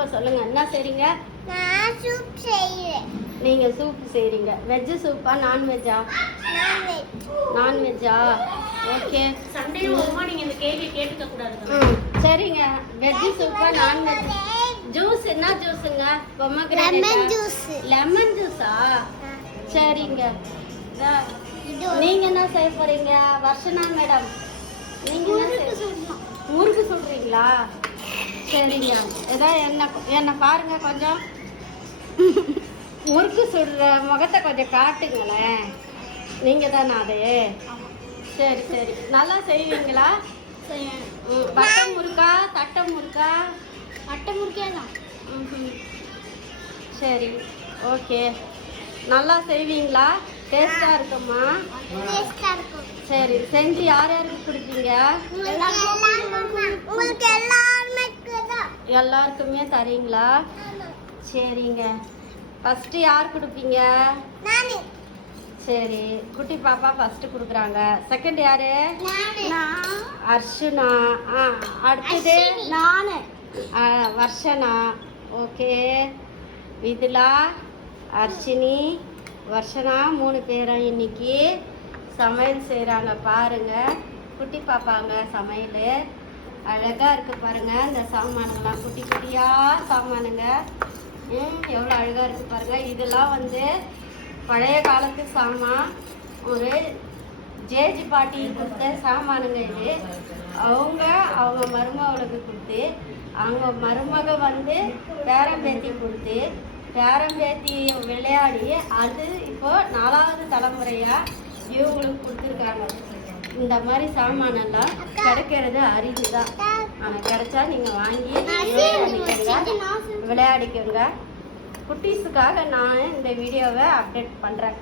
இப்போ சொல்லுங்க என்ன செய்றீங்க? நான் சூப் செய்றேன். நீங்க சூப் செய்றீங்க. வெஜ் சூப்பா நான்வெஜ்ஜா? நான்வெஜ்ஜா? ஓகே. சண்டே வருமா நீங்க இந்த கேள்வி கேட்டுக்க கூடாது. சரிங்க. Veg சூப்பா non veg? ஜூஸ் என்ன ஜூஸுங்க? Lemon juice. லெமன் ஜூஸா? சரிங்க. நீங்க என்ன செய்ய போறீங்க வர்ஷனா மேடம்? நீங்க முறுக்கு சுடுறீங்களா? சரிங்க. என்ன பாருங்க கொஞ்சம். முறுக்கு சுடுற முகத்தை கொஞ்சம் காட்டுங்களேன். நீங்க தானே அது? சரி சரி. நல்லா செய்வீங்களா? வட்டை முறுக்கா தட்டை முறுக்கா? அட்டை முறுக்கே தான். சரி ஓகே. நல்லா செய்வீங்களா? டேஸ்டாக இருக்குமா? டேஸ்டா இருக்கும். சரி செஞ்சு யார் யாருக்கு கொடுப்பீங்க? உங்களுக்கு எல்லாருமே தான். எல்லாருக்குமே தரீங்களா? சரிங்க. ஃபஸ்ட்டு யார் கொடுப்பீங்க? நானு. சரி குட்டி பாப்பா ஃபஸ்ட்டு கொடுக்குறாங்க. செகண்ட் யாரு? நான். அர்ஷனா. அடுத்தது நானு. வர்ஷனா. ஓகே. விதுலா, அர்ஷினி, வர்ஷனா 3 பேரும் இன்னைக்கு சமையல் செய்கிறாங்க. பாருங்க குட்டி பாப்பாங்க சமையல் அழகாக இருக்கு பாருங்க. இந்த சாமானுங்களாம் குட்டி குட்டியாக சாமானுங்க. எவ்வளோ அழகாக இருக்கு பாருங்க. இதெல்லாம் வந்து பழைய காலத்து சாமான். ஒரு ஜேஜி பாட்டி கொடுத்த சாமானுங்க இது. அவங்க மருமகளுக்கு கொடுத்து அவங்க மருமக வந்து பேரம்பேத்தி கொடுத்து பேரம்பேத்தி விளையாடி அது இப்போ 4வது தலைமுறையாக இவங்களுக்கு கொடுத்துருக்காங்க. இந்த மாதிரி சாமானெல்லாம் கிடைக்கிறது அரிது தான். ஆனால் கிடைச்சா நீங்கள் வாங்கி விளையாடிக்கோங்க. குட்டீஸுக்காக நான் இந்த வீடியோவை அப்டேட் பண்ணுறேன்.